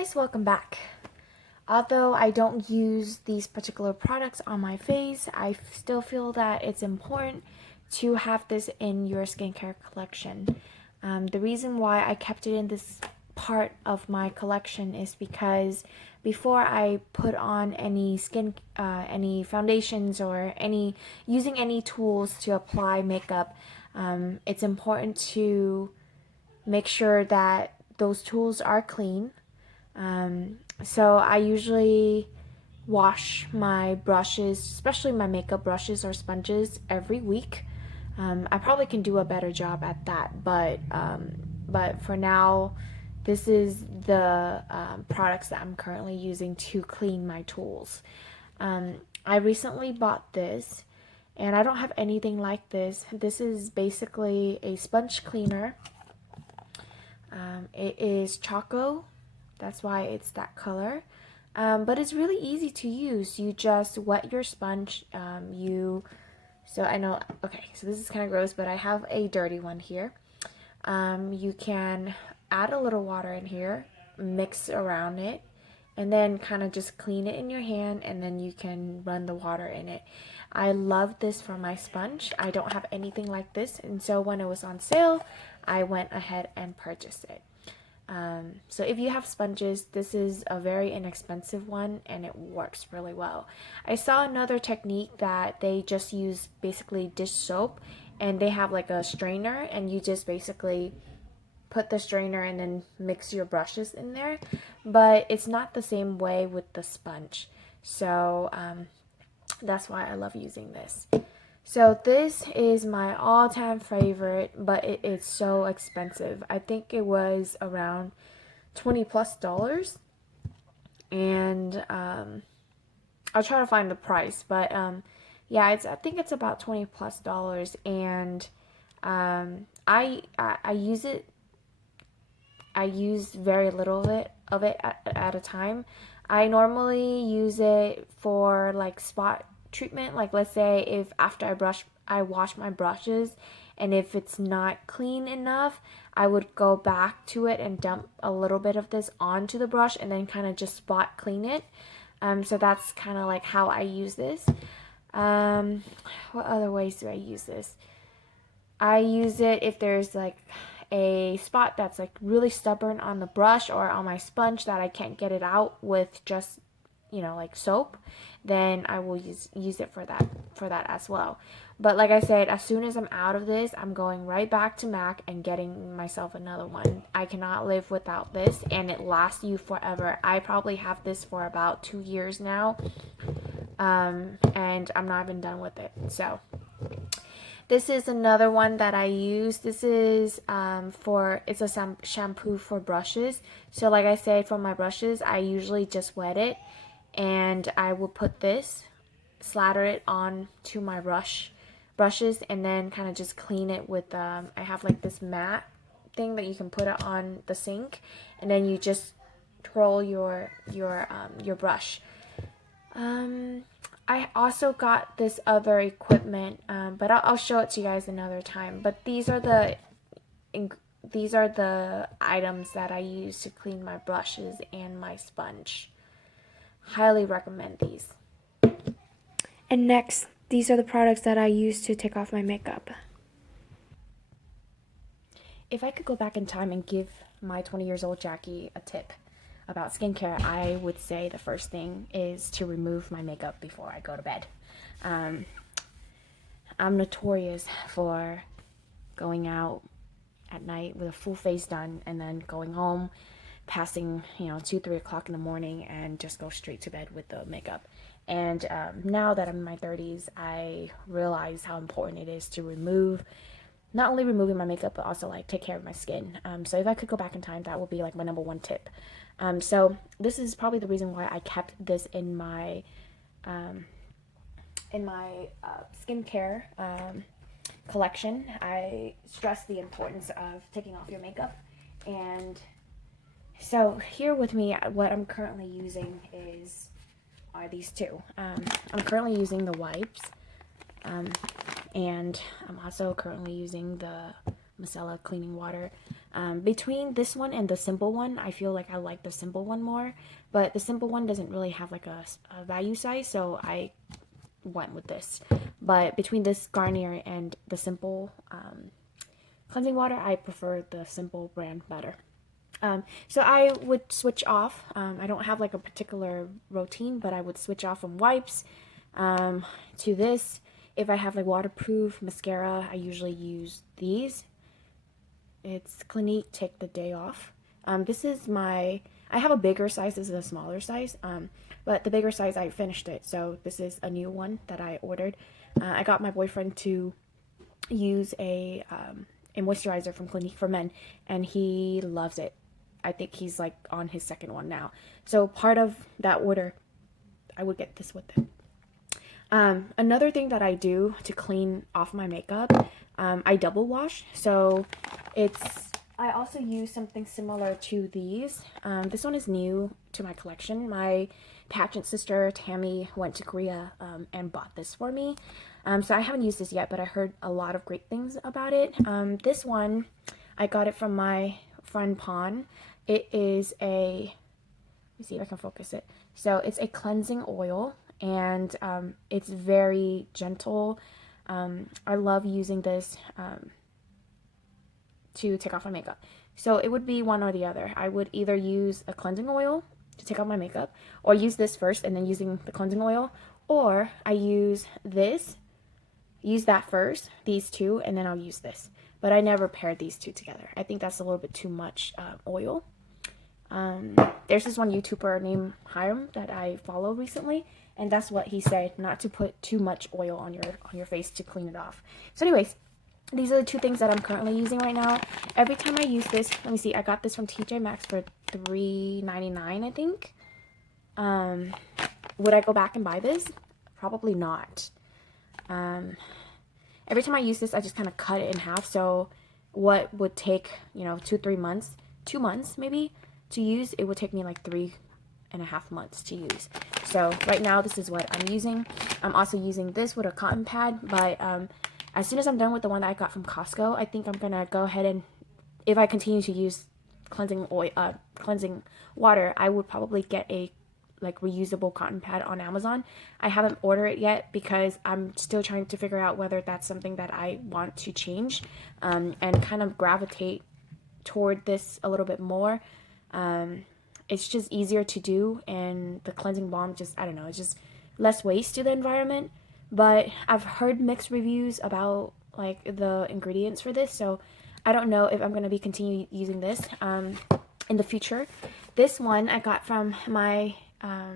guys, welcome back. Although I don't use these particular products on my face, I still feel that it's important to have this in your skincare collection. The reason why I kept it in this part of my collection is because before I put on any foundations or using any tools to apply makeup, it's important to make sure that those tools are clean. So I usually wash my brushes, especially my makeup brushes or sponges, every week. I probably can do a better job at that, but for now, this is the products that I'm currently using to clean my tools. I recently bought this, and I don't have anything like this. This is basically a sponge cleaner. It is Choco. That's why it's that color. But it's really easy to use. You just wet your sponge. So I know, okay, so this is kind of gross, but I have a dirty one here. You can add a little water in here, mix around it, and then kind of just clean it in your hand, and then you can run the water in it. I love this for my sponge. I don't have anything like this, and so when it was on sale, I went ahead and purchased it. So if you have sponges, this is a very inexpensive one and it works really well. I saw another technique that they just use basically dish soap and they have like a strainer, and you just basically put the strainer and then mix your brushes in there, but it's not the same way with the sponge. So that's why I love using this. So this is my all-time favorite, but it's so expensive. I think it was around $20+, and I'll try to find the price, but yeah, I think it's about $20+, and I use it. I use very little of it at a time. I normally use it for like spot treatment. Like, let's say if after I wash my brushes, and if it's not clean enough, I would go back to it and dump a little bit of this onto the brush and then kind of just spot clean it. So that's kind of like how I use this. What other ways do I use this? I use it if there's like a spot that's like really stubborn on the brush or on my sponge that I can't get it out with just, like soap, then I will use it for that as well. But like I said, as soon as I'm out of this, I'm going right back to MAC and getting myself another one. I cannot live without this, and it lasts you forever. I probably have this for about 2 years now, and I'm not even done with it. So this is another one that I use. This is it's a shampoo for brushes. So like I said, for my brushes, I usually just wet it, and I will put this, slather it on to my brushes, and then kind of just clean it with, I have like this mat thing that you can put it on the sink, and then you just twirl your brush. I also got this other equipment, but I'll show it to you guys another time. But these are the items that I use to clean my brushes and my sponge. Highly recommend these. And next, these are the products that I use to take off my makeup. If I could go back in time and give my 20 years old Jackie a tip about skincare, I would say the first thing is to remove my makeup before I go to bed. I'm notorious for going out at night with a full face done and then going home, passing 2-3 o'clock in the morning, and just go straight to bed with the makeup. And now that I'm in my 30s, I realize how important it is to not only removing my makeup, but also like take care of my skin. So if I could go back in time, that would be like my number one tip. So this is probably the reason why I kept this in my skincare collection. I stress the importance of taking off your makeup. And so here with me, what I'm currently using are these two. I'm currently using the wipes, and I'm also currently using the micellar cleaning water. Between this one and the simple one, I feel like I like the simple one more, but the simple one doesn't really have like a value size, so I went with this. But between this Garnier and the simple cleansing water, I prefer the simple brand better. So I would switch off. I don't have like a particular routine, but I would switch off from wipes to this. If I have like waterproof mascara, I usually use these. It's Clinique Take the Day Off. This is I have a bigger size, this is a smaller size, but the bigger size, I finished it, so this is a new one that I ordered. I got my boyfriend to use a moisturizer from Clinique for Men, and he loves it. I think he's like on his second one now. So part of that order, I would get this with it. Another thing that I do to clean off my makeup, I double wash. So I also use something similar to these. This one is new to my collection. My pageant sister, Tammy, went to Korea and bought this for me. So I haven't used this yet, but I heard a lot of great things about it. This one, I got it from my friend Pon. It is let me see if I can focus it. So it's a cleansing oil, and it's very gentle. I love using this to take off my makeup. So it would be one or the other. I would either use a cleansing oil to take off my makeup, or use this first and then using the cleansing oil, or I use that first, these two, and then I'll use this. But I never paired these two together. I think that's a little bit too much oil. There's this one YouTuber named Hiram that I follow recently, and that's what he said, not to put too much oil on your face to clean it off. So anyways, these are the two things that I'm currently using right now. Every time I use this, let me see, I got this from TJ Maxx for $3.99, I think. Would I go back and buy this? Probably not. Every time I use this, I just kind of cut it in half. So what would take, 2 months maybe to use, it would take me like 3.5 months to use. So right now, this is what I'm using. I'm also using this with a cotton pad, but as soon as I'm done with the one that I got from Costco, I think I'm gonna go ahead and, if I continue to use cleansing water, I would probably get a reusable cotton pad on Amazon. I haven't ordered it yet because I'm still trying to figure out whether that's something that I want to change and kind of gravitate toward this a little bit more. It's just easier to do, and the cleansing balm it's just less waste to the environment. But I've heard mixed reviews about the ingredients for this, so I don't know if I'm going to be continue using this in the future. This one I got from my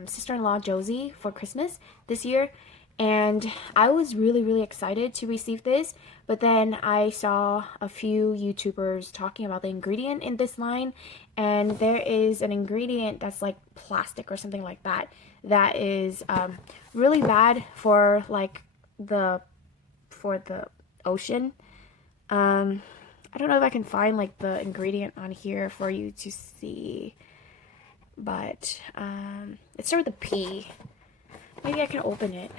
sister-in-law Josie for Christmas this year, and I was really, really excited to receive this, but then I saw a few YouTubers talking about the ingredient in this line, and there is an ingredient that's like plastic or something like that is really bad for the ocean. I don't know if I can find the ingredient on here for you to see, but it starts with a P. Maybe I can open it.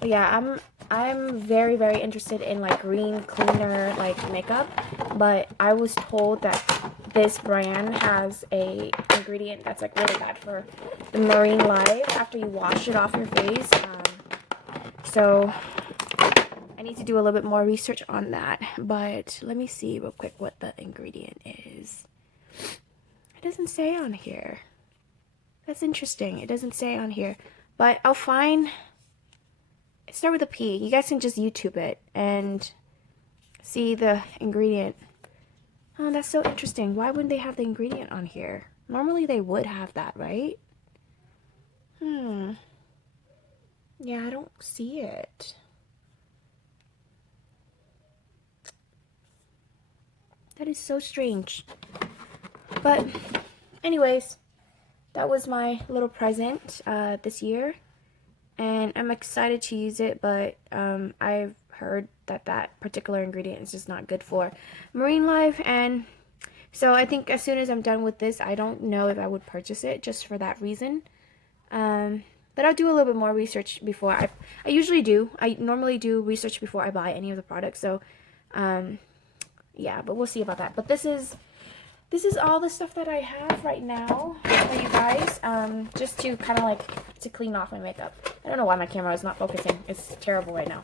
But yeah, I'm very, very interested in green cleaner makeup, but I was told that this brand has a ingredient that's really bad for the marine life after you wash it off your face. So I need to do a little bit more research on that, but let me see real quick what the ingredient is. It doesn't say on here. That's interesting. It doesn't say on here, but I'll find. It starts with a P. You guys can just YouTube it and see the ingredient. Oh, that's so interesting. Why wouldn't they have the ingredient on here? Normally they would have that, right? Yeah, I don't see it. That is so strange. But anyways, that was my little present this year, and I'm excited to use it, but I've heard that particular ingredient is just not good for marine life, and so I think as soon as I'm done with this, I don't know if I would purchase it just for that reason. But I'll do a little bit more research before I usually do. I normally do research before I buy any of the products. So, yeah, but we'll see about that. But this is all the stuff that I have right now for you guys. Just to kind of like to clean off my makeup. I don't know why my camera is not focusing. It's terrible right now.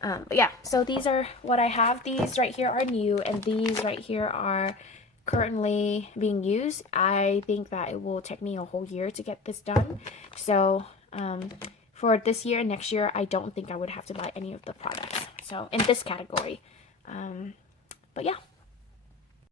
But yeah, so these are what I have. These right here are new, and these right here are currently being used. I think that it will take me a whole year to get this done. So for this year and next year, I don't think I would have to buy any of the products. So in this category. But yeah.